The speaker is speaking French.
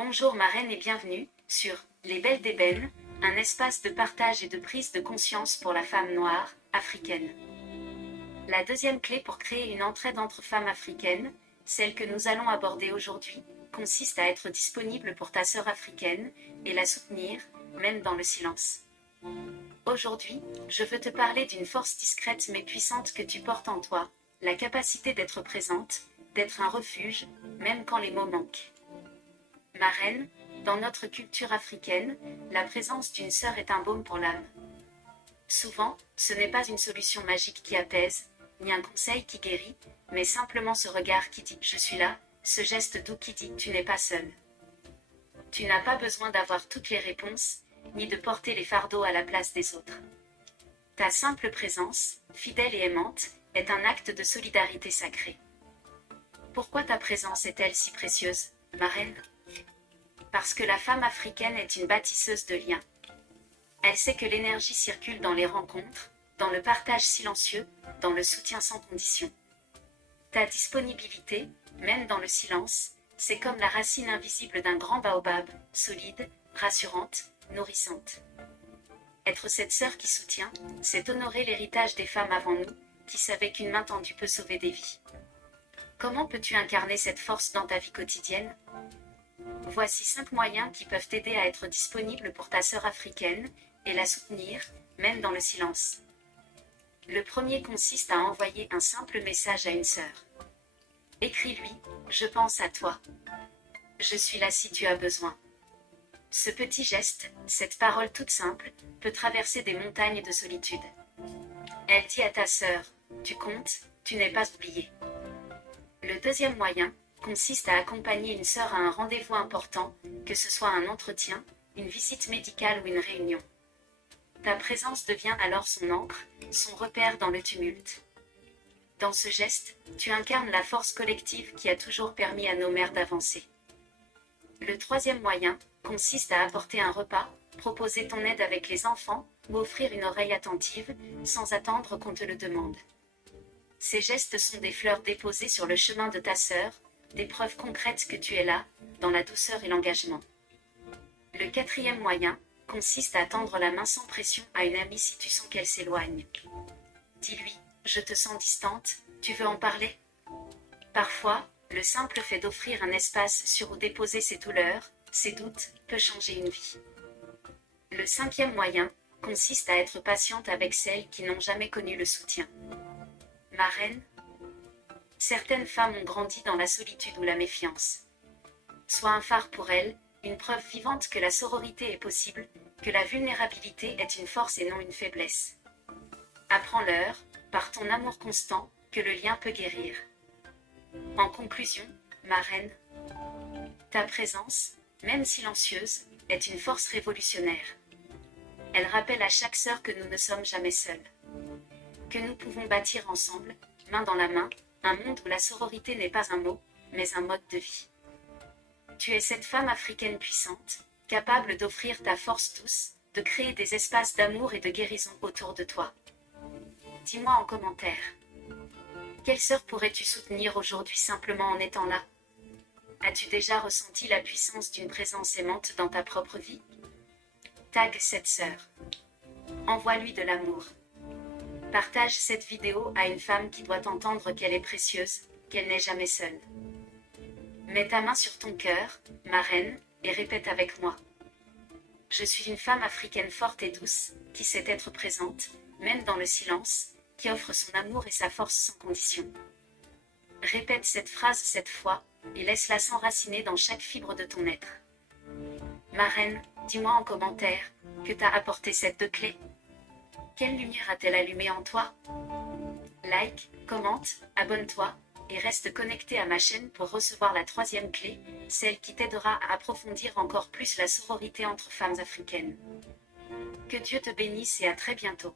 Bonjour marraine et bienvenue sur Les Belles d'Ébène, un espace de partage et de prise de conscience pour la femme noire, africaine. La deuxième clé pour créer une entraide entre femmes africaines, celle que nous allons aborder aujourd'hui, consiste à être disponible pour ta sœur africaine et la soutenir, même dans le silence. Aujourd'hui, je veux te parler d'une force discrète mais puissante que tu portes en toi, la capacité d'être présente, d'être un refuge, même quand les mots manquent. Marraine, dans notre culture africaine, la présence d'une sœur est un baume pour l'âme. Souvent, ce n'est pas une solution magique qui apaise, ni un conseil qui guérit, mais simplement ce regard qui dit « je suis là », ce geste doux qui dit « tu n'es pas seul ». Tu n'as pas besoin d'avoir toutes les réponses, ni de porter les fardeaux à la place des autres. Ta simple présence, fidèle et aimante, est un acte de solidarité sacrée. Pourquoi ta présence est-elle si précieuse, marraine ? Parce que la femme africaine est une bâtisseuse de liens. Elle sait que l'énergie circule dans les rencontres, dans le partage silencieux, dans le soutien sans condition. Ta disponibilité, même dans le silence, c'est comme la racine invisible d'un grand baobab, solide, rassurante, nourrissante. Être cette sœur qui soutient, c'est honorer l'héritage des femmes avant nous, qui savaient qu'une main tendue peut sauver des vies. Comment peux-tu incarner cette force dans ta vie quotidienne ? Voici 5 moyens qui peuvent t'aider à être disponible pour ta sœur africaine et la soutenir, même dans le silence. Le premier consiste à envoyer un simple message à une sœur. Écris-lui « Je pense à toi. Je suis là si tu as besoin ». Ce petit geste, cette parole toute simple, peut traverser des montagnes de solitude. Elle dit à ta sœur « Tu comptes, tu n'es pas oublié ». Le deuxième moyen consiste à accompagner une sœur à un rendez-vous important, que ce soit un entretien, une visite médicale ou une réunion. Ta présence devient alors son ancre, son repère dans le tumulte. Dans ce geste, tu incarnes la force collective qui a toujours permis à nos mères d'avancer. Le troisième moyen consiste à apporter un repas, proposer ton aide avec les enfants ou offrir une oreille attentive, sans attendre qu'on te le demande. Ces gestes sont des fleurs déposées sur le chemin de ta sœur, des preuves concrètes que tu es là, dans la douceur et l'engagement. Le quatrième moyen consiste à tendre la main sans pression à une amie si tu sens qu'elle s'éloigne. Dis-lui « Je te sens distante, tu veux en parler ?» Parfois, le simple fait d'offrir un espace sur où déposer ses douleurs, ses doutes, peut changer une vie. Le cinquième moyen consiste à être patiente avec celles qui n'ont jamais connu le soutien. Marraine, certaines femmes ont grandi dans la solitude ou la méfiance. Sois un phare pour elles, une preuve vivante que la sororité est possible, que la vulnérabilité est une force et non une faiblesse. Apprends-leur, par ton amour constant, que le lien peut guérir. En conclusion, marraine, ta présence, même silencieuse, est une force révolutionnaire. Elle rappelle à chaque sœur que nous ne sommes jamais seuls. Que nous pouvons bâtir ensemble, main dans la main, un monde où la sororité n'est pas un mot, mais un mode de vie. Tu es cette femme africaine puissante, capable d'offrir ta force douce, de créer des espaces d'amour et de guérison autour de toi. Dis-moi en commentaire. Quelle sœur pourrais-tu soutenir aujourd'hui simplement en étant là ? As-tu déjà ressenti la puissance d'une présence aimante dans ta propre vie ? Tag cette sœur. Envoie-lui de l'amour. Partage cette vidéo à une femme qui doit entendre qu'elle est précieuse, qu'elle n'est jamais seule. Mets ta main sur ton cœur, marraine, et répète avec moi. Je suis une femme africaine forte et douce, qui sait être présente, même dans le silence, qui offre son amour et sa force sans condition. Répète cette phrase 7 fois, et laisse-la s'enraciner dans chaque fibre de ton être. Marraine, dis-moi en commentaire, que t'a apporté cette 2 clés ? Quelle lumière a-t-elle allumé en toi ? Like, commente, abonne-toi, et reste connecté à ma chaîne pour recevoir la 3e clé, celle qui t'aidera à approfondir encore plus la sororité entre femmes africaines. Que Dieu te bénisse et à très bientôt.